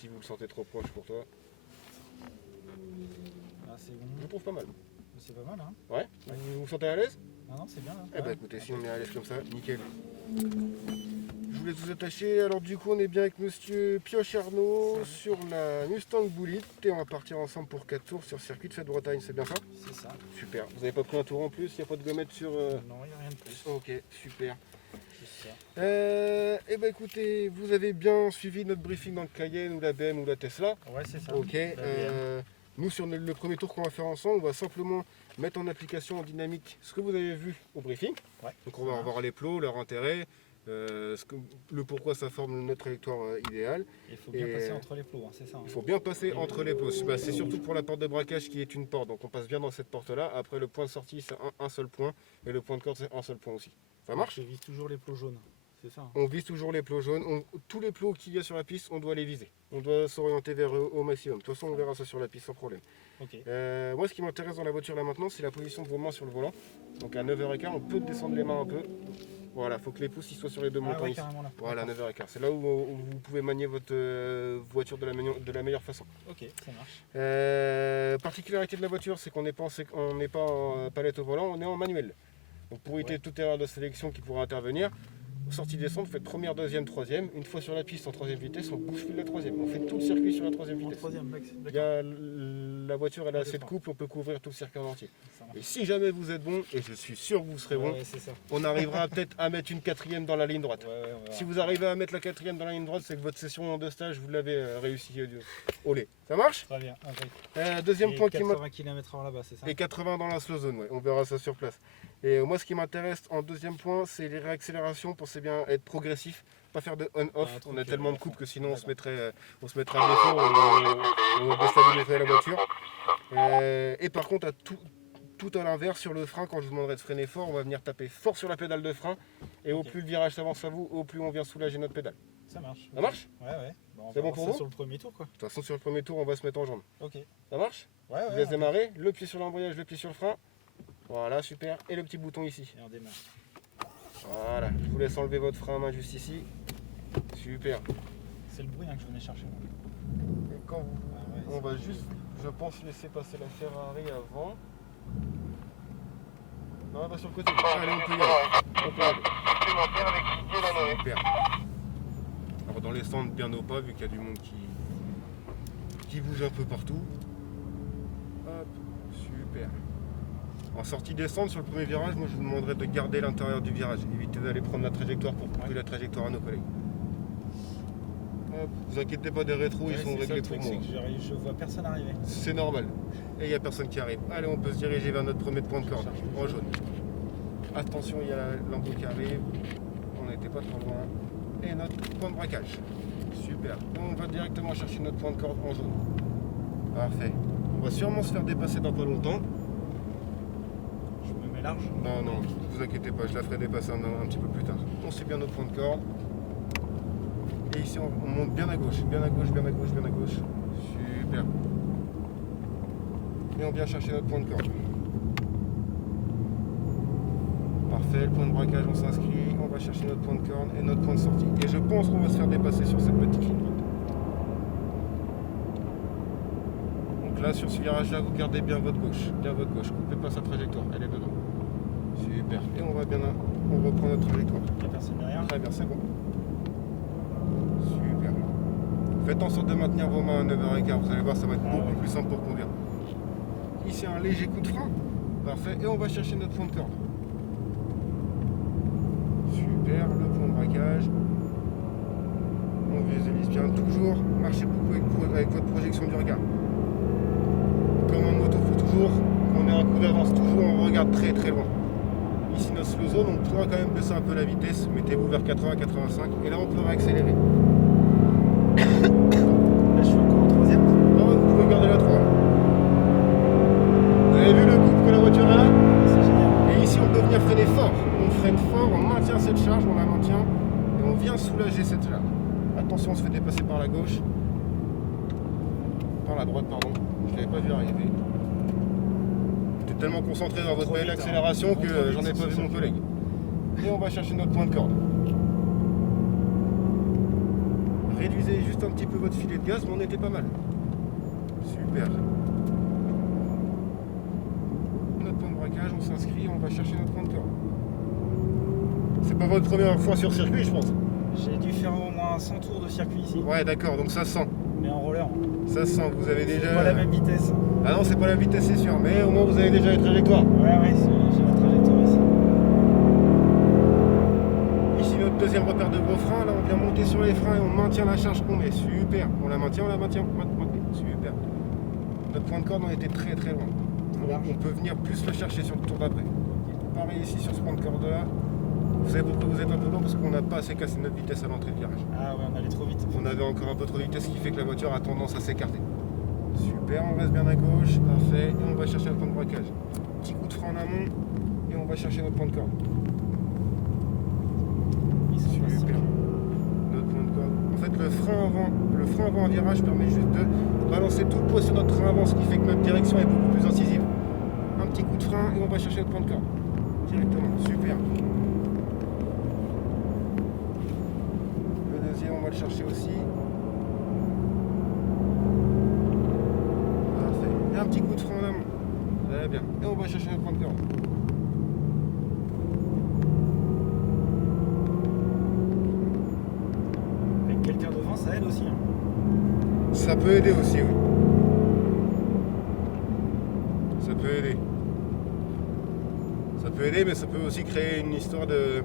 si vous le sentez trop proche pour toi. Ah, c'est bon. Je trouve pas mal. C'est pas mal, hein. Ouais, vous vous sentez à l'aise? Ah non, c'est bien là. Eh bah écoutez, si on est à l'aise comme ça, nickel. Je voulais tout attacher. Alors du coup, on est bien avec monsieur Pioche Arnaud sur la Mustang Bullitt et on va partir ensemble pour 4 tours sur circuit de Fête-Bretagne, c'est bien ça? C'est ça. Super. Vous avez pas pris un tour en plus? Il n'y a pas de gommette sur... Non, il n'y a rien de plus. Ok, super. C'est ça. Eh ben écoutez, vous avez bien suivi notre briefing dans le Cayenne ou la BM ou la Tesla. Ouais, c'est ça. Ok. La BM. Nous, sur le premier tour qu'on va faire ensemble, on va simplement mettre en application en dynamique ce que vous avez vu au briefing. Ouais, Donc on va revoir les plots, leur intérêt, le pourquoi ça forme notre trajectoire idéale. Il faut bien passer entre les plots, hein, c'est ça. Hein. Il faut bien passer entre les plots. Bah, c'est surtout pour la porte de braquage qui est une porte. Donc on passe bien dans cette porte-là. Après, le point de sortie, c'est un seul point. Et le point de corde, c'est un seul point aussi. Ça marche? Je vise toujours les plots jaunes. C'est ça. Hein. On vise toujours les plots jaunes. Tous les plots qu'il y a sur la piste, on doit les viser. On doit s'orienter vers eux au maximum. De toute façon, on verra ça sur la piste sans problème. Okay. Moi, ce qui m'intéresse dans la voiture là maintenant, c'est la position de vos mains sur le volant. Donc à 9h15, on peut descendre les mains un peu. Voilà, il faut que les pouces ils soient sur les deux montants ouais, ici. Là. Voilà, 9h15. C'est là où vous pouvez manier votre voiture de la meilleure façon. Ok, ça marche. Particularité de la voiture, c'est qu'on n'est pas, en palette au volant, on est en manuel. Donc pour éviter toute erreur de sélection qui pourrait intervenir, sortie descente, vous faites première, deuxième, troisième. Une fois sur la piste en troisième vitesse, on bouge plus la troisième. On fait tout le circuit sur la troisième vitesse. La voiture elle a assez de couple, on peut couvrir tout le circuit en entier. Et si jamais vous êtes bon, et je suis sûr que vous serez bon, on arrivera peut-être à mettre une quatrième dans la ligne droite. Si vous arrivez à mettre la quatrième dans la ligne droite, c'est que votre session de stage, vous l'avez réussi au lait. Ça marche? Très bien. Deuxième point 80 km/h là-bas, c'est ça? Et 80 dans la slow zone, ouais. On verra ça sur place. Et moi, ce qui m'intéresse en deuxième point, c'est les réaccélérations. Pensez bien être progressif, pas faire de on-off. On a tellement de coupes que sinon on se mettrait à défaut, on déstabiliserait la voiture. Et par contre, tout à l'inverse, sur le frein, quand je vous demanderai de freiner fort, on va venir taper fort sur la pédale de frein. Et au plus le virage s'avance à vous, au plus on vient soulager notre pédale. Ça marche. Ça marche? Ouais. Bon, c'est bon pour vous? Sur le premier tour, quoi. De toute façon, sur le premier tour, on va se mettre en jambe. Ok. Ça marche? Ouais. Je laisse démarrer. Le pied sur l'embrayage, le pied sur le frein. Voilà, super. Et le petit bouton ici. Et on démarre. Voilà, je vous laisse enlever votre frein à main juste ici. Super. C'est le bruit que je venais chercher. Et quand on va juste, je pense, laisser passer la Ferrari avant. Non, elle va sur le côté. Allez, on peut y aller. Super. Alors dans les stands, bien au pas, vu qu'il y a du monde qui bouge un peu partout. Hop, super. En sortie descente, sur le premier virage, moi je vous demanderais de garder l'intérieur du virage. Évitez d'aller prendre la trajectoire pour couper la trajectoire à nos collègues. Hop, vous inquiétez pas des rétros, ils sont réglés pour moi. Je vois personne arriver. C'est normal. Et il n'y a personne qui arrive. Allez, on peut se diriger vers notre premier point de corde, en jaune. Attention, il y a la lambeau qui arrive. On n'était pas trop loin. Et notre point de braquage. Super. On va directement chercher notre point de corde en jaune. Parfait. On va sûrement se faire dépasser dans pas longtemps. Je me mets large? Non, ne vous inquiétez pas, je la ferai dépasser un petit peu plus tard. On suit bien notre point de corde. Et ici, on monte bien à gauche, bien à gauche. Super. Et on vient chercher notre point de corde. Parfait, le point de braquage, on s'inscrit. On va chercher notre point de corde et notre point de sortie. Et je pense qu'on va se faire dépasser sur cette petite ligne droite. Donc là, sur ce virage-là, vous gardez bien votre gauche. Coupez pas sa trajectoire, elle est dedans. Super. Et on reprend notre trajectoire. Il n'y a personne derrière? Très bien, c'est bon. Super. Faites en sorte de maintenir vos mains à 9h15. Vous allez voir, ça va être beaucoup plus simple pour conduire. Ici, un léger coup de frein. Parfait. Et on va chercher notre point de corde. Super. Le point de braquage. On visualise bien. Toujours marchez beaucoup avec votre projection du regard. Comme en moto, il faut toujours qu'on ait un coup d'avance. Toujours, on regarde très très loin. Ici, notre slow zone, on pourra quand même baisser un peu la vitesse. Mettez-vous vers 80-85. Et là, on peut réaccélérer. Là, je suis encore en troisième. Ah ouais, vous pouvez garder la 3. Vous avez vu le couple que la voiture est là? C'est génial. Et ici, on peut venir freiner fort. On freine fort, on maintient cette charge, on la maintient. Et on vient soulager cette charge. Attention, on se fait dépasser par la gauche. Par la droite, pardon. Je ne l'avais pas vu arriver. J'étais tellement concentré dans votre belle accélération que j'en ai pas vu mon collègue. Et on va chercher notre point de corde. réduisez juste un petit peu votre filet de gaz, mais on était pas mal. Super. Notre point de braquage, on s'inscrit, on va chercher notre point de corde. C'est pas votre première fois sur circuit, je pense. J'ai dû faire au moins 100 tours de circuit ici. Ouais, d'accord, donc ça se sent. Mais en roller. Ça se sent, vous avez déjà... C'est pas la même vitesse. Ah non, c'est pas la vitesse, c'est sûr, mais au moins vous avez déjà les trajectoires. Ouais, j'ai la trajectoire ici. Ici, notre deuxième repère de gros frein, là on vient monter sur les freins et on maintient la charge qu'on met. Super, on la maintient. Super. Notre point de corde, on était très très loin. On peut venir plus le chercher sur le tour d'après. Pareil ici sur ce point de corde là. Vous savez pourquoi vous êtes un peu loin? Parce qu'on n'a pas assez cassé notre vitesse à l'entrée de virage. Ah ouais, on allait trop vite. On avait encore un peu trop de vitesse, ce qui fait que la voiture a tendance à s'écarter. Super, on reste bien à gauche, parfait, et on va chercher notre point de braquage. Petit coup de frein en amont, et on va chercher notre point de corde. Ils sont Super. faciles. Notre point de corde. En fait, le frein avant en virage permet juste de balancer tout le poids sur notre frein avant, ce qui fait que notre direction est beaucoup plus incisive. Un petit coup de frein, et on va chercher notre point de corde. Directement, super. Le deuxième, on va le chercher aussi. Parfait. Et un petit coup de frein en amont. Très bien. Et on va chercher notre point de corde. Avec quelqu'un devant, ça aide aussi. Hein. Ça peut aider aussi, oui. Ça peut aider. Ça peut aider, mais ça peut aussi créer une histoire de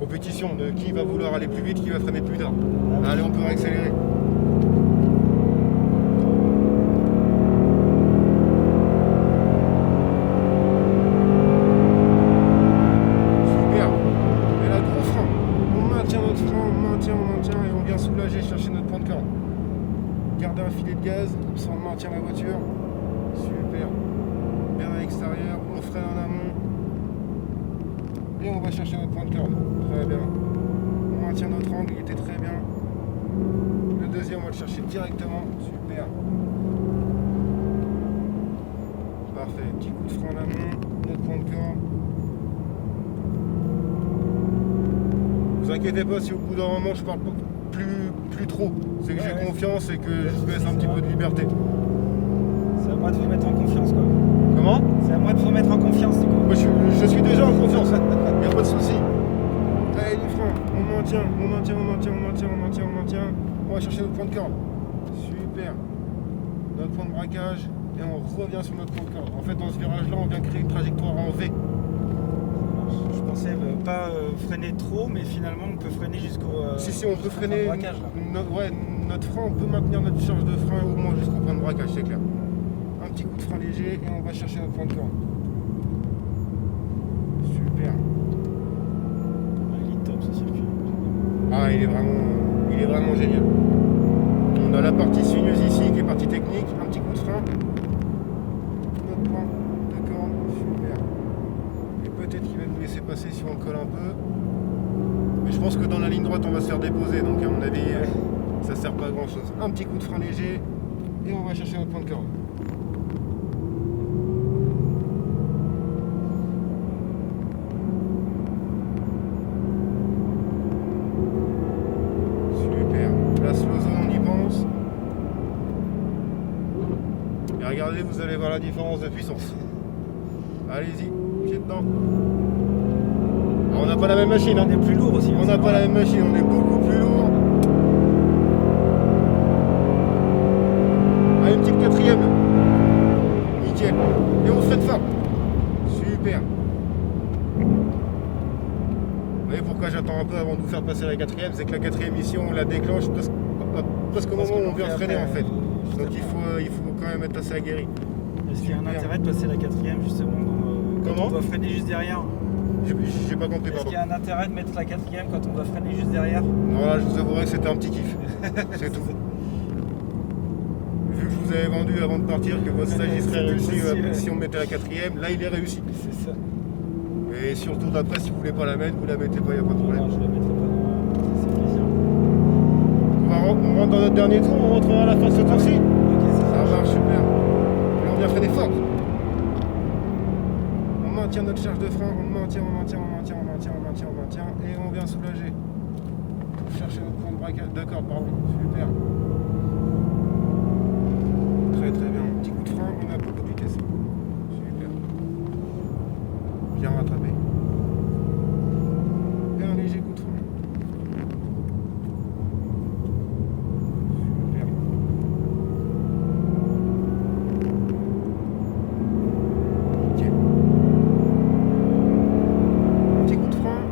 compétition, de qui va vouloir aller plus vite, qui va freiner plus tard. Allez, on peut accélérer. Super. Et là, gros frein. On maintient notre frein, on maintient, et on vient soulager, chercher notre point de corde. Garder un filet de gaz, ça on maintient la voiture. Super. Bien à l'extérieur, on freine en amont. Et on va chercher notre point de corde. Très bien. On maintient notre angle, il était très bien. Le deuxième, on va le chercher directement. Super. Parfait. Petit coup de frein en amont. Notre point de corde. Vous inquiétez pas si au bout d'un moment je parle plus trop. C'est que j'ai confiance et que je laisse un petit peu de liberté. C'est à moi de vous mettre en confiance, quoi. Comment? C'est à moi de vous mettre en confiance, du coup. Moi, je suis déjà en confiance, il n'y a pas de souci. Allez, les freins, on maintient. On va chercher notre point de corde. Super. Notre point de braquage et on revient sur notre point de corde. En fait, dans ce virage-là, on vient créer une trajectoire en V. Je pensais pas freiner trop, mais finalement on peut freiner jusqu'au. Si, on peut freiner. Braquage, là. Notre frein, on peut maintenir notre charge de frein au moins jusqu'au point de braquage, c'est clair. Un petit coup de frein léger et on va chercher notre point de corde. Super. Il est top ce circuit. Ah, il est vraiment génial. On a la partie sinueuse ici qui est partie technique, un petit coup de frein. Notre point de corde, super. Et peut-être qu'il va nous laisser passer si on le colle un peu. Mais je pense que dans la ligne droite on va se faire déposer, donc à mon avis ça sert pas à grand chose. Un petit coup de frein léger et on va chercher notre point de corde. La slow zone, on y pense. Et regardez, vous allez voir la différence de puissance. Allez-y, pied dedans. Alors, on n'a pas la même machine. Hein. On est plus lourd aussi. On n'a pas la même machine, on est beaucoup plus lourd. Allez, une petite quatrième. Nickel. Et on freine fort. Super. Vous voyez pourquoi j'attends un peu avant de vous faire passer la quatrième, c'est que la quatrième ici on la déclenche presque au moment où on vient freiner en fait. Donc il faut quand même être assez aguerri. Est-ce qu'il y a un intérêt de passer la quatrième justement quand Comment on doit freiner juste derrière? J'ai pas compris, Est-ce pardon. qu'il y a un intérêt de mettre la quatrième quand on doit freiner juste derrière? Non, là je vous avouerai que c'était un petit kiff. C'est tout. Vu que je vous avais vendu avant de partir que votre stage il serait réussi si on mettait la quatrième, là il est réussi. C'est ça. Et sur le tour d'après, si vous voulez pas la mettre, vous la mettez pas, il n'y a pas de problème. Non, je la mettrai pas dans. C'est plaisir. On rentre dans notre dernier tour, on rentrera à la fin de ce tour-ci. Ok, Ça marche super. Et on vient freiner fort. On maintient notre charge de frein, on maintient. Et on vient soulager. pour chercher notre point de braquage. D'accord, pardon. Super. Très très bien. Petit coup de frein, on a beaucoup de vitesse. Super. Bien rattrapé. Et un léger coup de frein. Super. Nickel. Petit coup de frein.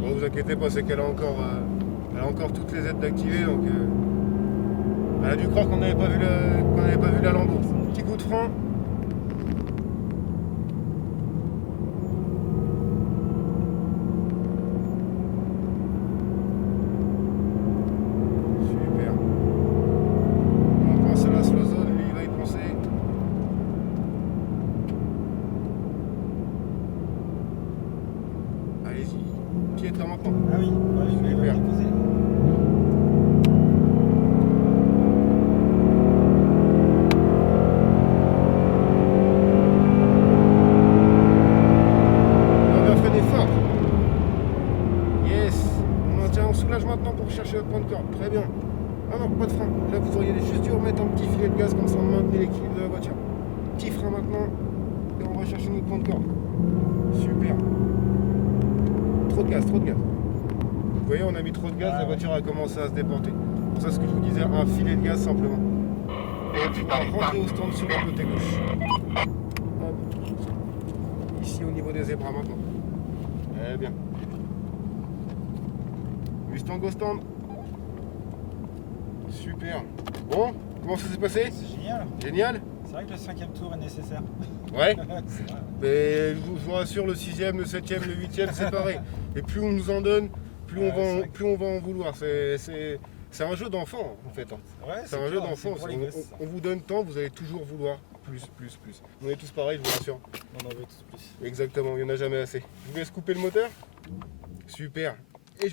Bon, vous inquiétez pas, c'est qu'elle a encore, elle a encore toutes les aides d'activer, donc elle a dû croire qu'on n'avait pas vu la lambeau. Petit coup de frein. Super. On pense à la slow zone, lui il va y penser. Allez-y, pied là maintenant. Ah oui, je vais Super. déposer. On va freiner fort. Yes. On maintient, on soulage maintenant pour chercher notre point de corde. Très bien. Ah non, pas de frein. Là, vous auriez juste dû remettre un petit filet de gaz comme ça, on maintenait l'équilibre de la voiture. Petit frein maintenant. Et on va chercher notre point de corde. Super. Trop de gaz, trop de gaz. Vous voyez, on a mis trop de gaz, Ah la ouais. voiture a commencé à se déporter. Pour ça, ce que je vous disais, un filet de gaz simplement. Et on va rentrer au stand sur le côté gauche. Hop. Ici au niveau des zébras maintenant. Eh bien. Mustang au stand. Super. Bon, comment ça s'est passé? C'est génial. Génial. C'est vrai que le 5e tour est nécessaire. Ouais. C'est vrai. Mais je vous rassure, le 6e, le 7e, le 8e, c'est pareil. Et plus on nous en donne, plus Ouais, on c'est vrai. plus on va en vouloir. C'est un jeu d'enfant en fait. Ouais, C'est un jeu clair, d'enfant. c'est pour les gosses, ça. On vous donne tant, vous allez toujours vouloir plus. On est tous pareils, je vous rassure. On en veut tous plus. Exactement, il n'y en a jamais assez. Je vous laisse couper le moteur. Super.